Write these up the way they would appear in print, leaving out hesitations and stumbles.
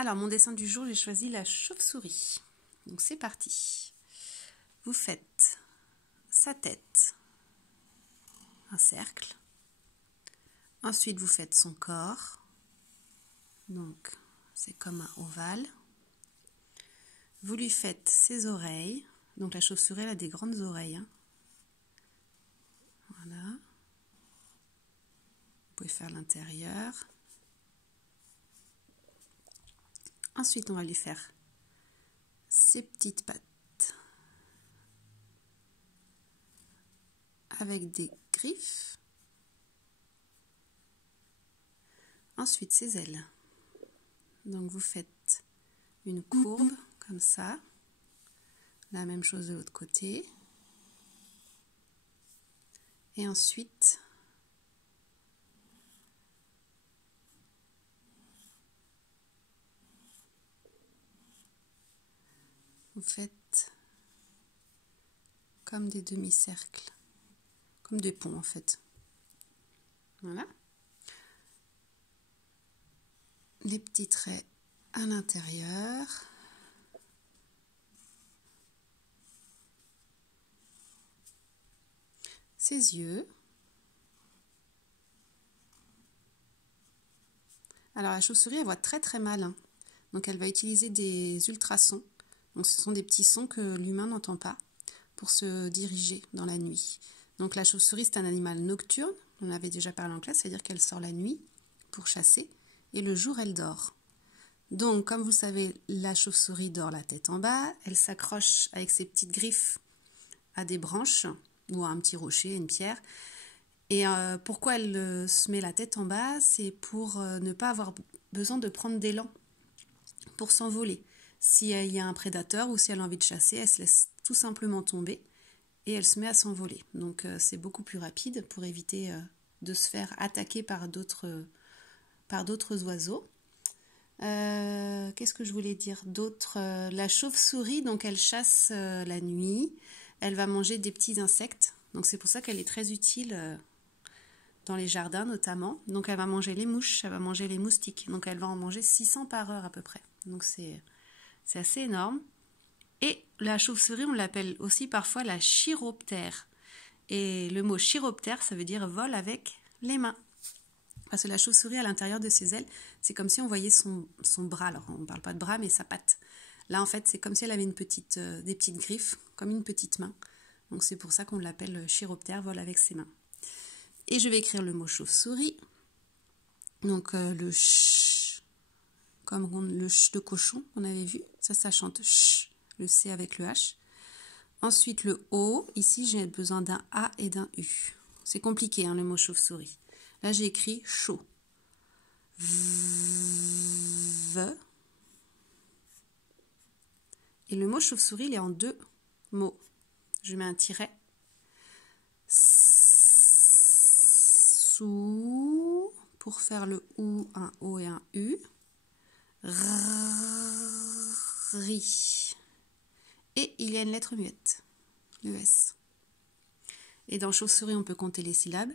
Alors, mon dessin du jour, j'ai choisi la chauve-souris. Donc, c'est parti. Vous faites sa tête, un cercle. Ensuite, vous faites son corps. Donc, c'est comme un ovale. Vous lui faites ses oreilles. Donc, la chauve-souris, elle a des grandes oreilles. Hein. Voilà. Vous pouvez faire l'intérieur. Ensuite, on va lui faire ses petites pattes avec des griffes. Ensuite, ses ailes. Donc, vous faites une courbe comme ça. La même chose de l'autre côté. Et ensuite, vous faites comme des demi-cercles, comme des ponts en fait. Voilà. Les petits traits à l'intérieur. Ses yeux. Alors la chauve-souris, elle voit très très mal. Hein. Donc elle va utiliser des ultrasons. Donc ce sont des petits sons que l'humain n'entend pas pour se diriger dans la nuit. Donc la chauve-souris, c'est un animal nocturne. On avait déjà parlé en classe, c'est-à-dire qu'elle sort la nuit pour chasser. Et le jour, elle dort. Donc, comme vous savez, la chauve-souris dort la tête en bas. Elle s'accroche avec ses petites griffes à des branches ou à un petit rocher, une pierre. Et pourquoi elle se met la tête en bas? C'est pour ne pas avoir besoin de prendre d'élan pour s'envoler. S'il y a un prédateur ou si elle a envie de chasser, elle se laisse tout simplement tomber et elle se met à s'envoler. Donc, c'est beaucoup plus rapide pour éviter de se faire attaquer par d'autres oiseaux. Qu'est-ce que je voulais dire d'autre? La chauve-souris, donc elle chasse la nuit. Elle va manger des petits insectes. Donc c'est pour ça qu'elle est très utile dans les jardins notamment. Donc elle va manger les mouches, elle va manger les moustiques. Donc elle va en manger 600 par heure à peu près. Donc c'est assez énorme. Et la chauve-souris, on l'appelle aussi parfois la chiroptère. Et le mot chiroptère, ça veut dire vol avec les mains. Parce que la chauve-souris, à l'intérieur de ses ailes, c'est comme si on voyait son bras. Alors, on ne parle pas de bras, mais sa patte. Là, en fait, c'est comme si elle avait des petites griffes, comme une petite main. Donc, c'est pour ça qu'on l'appelle chiroptère, vol avec ses mains. Et je vais écrire le mot chauve-souris. Donc, le ch, comme le ch de cochon qu'on avait vu. Ça chante ch, le C avec le H. Ensuite, le O. Ici, j'ai besoin d'un A et d'un U. C'est compliqué, hein, le mot chauve-souris. Là, j'ai écrit chaud. V. Et le mot chauve-souris, il est en 2 mots. Je mets un tiret. Sous. Pour faire le OU, un O et un U. Ri. Et il y a une lettre muette. Le S. Et dans chauve-souris, on peut compter les syllabes.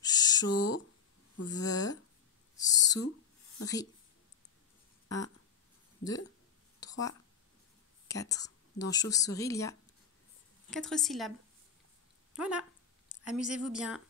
Chauve-souris. 1, 2, 3, 4. Dans chauve-souris, il y a 4 syllabes. Voilà, amusez-vous bien.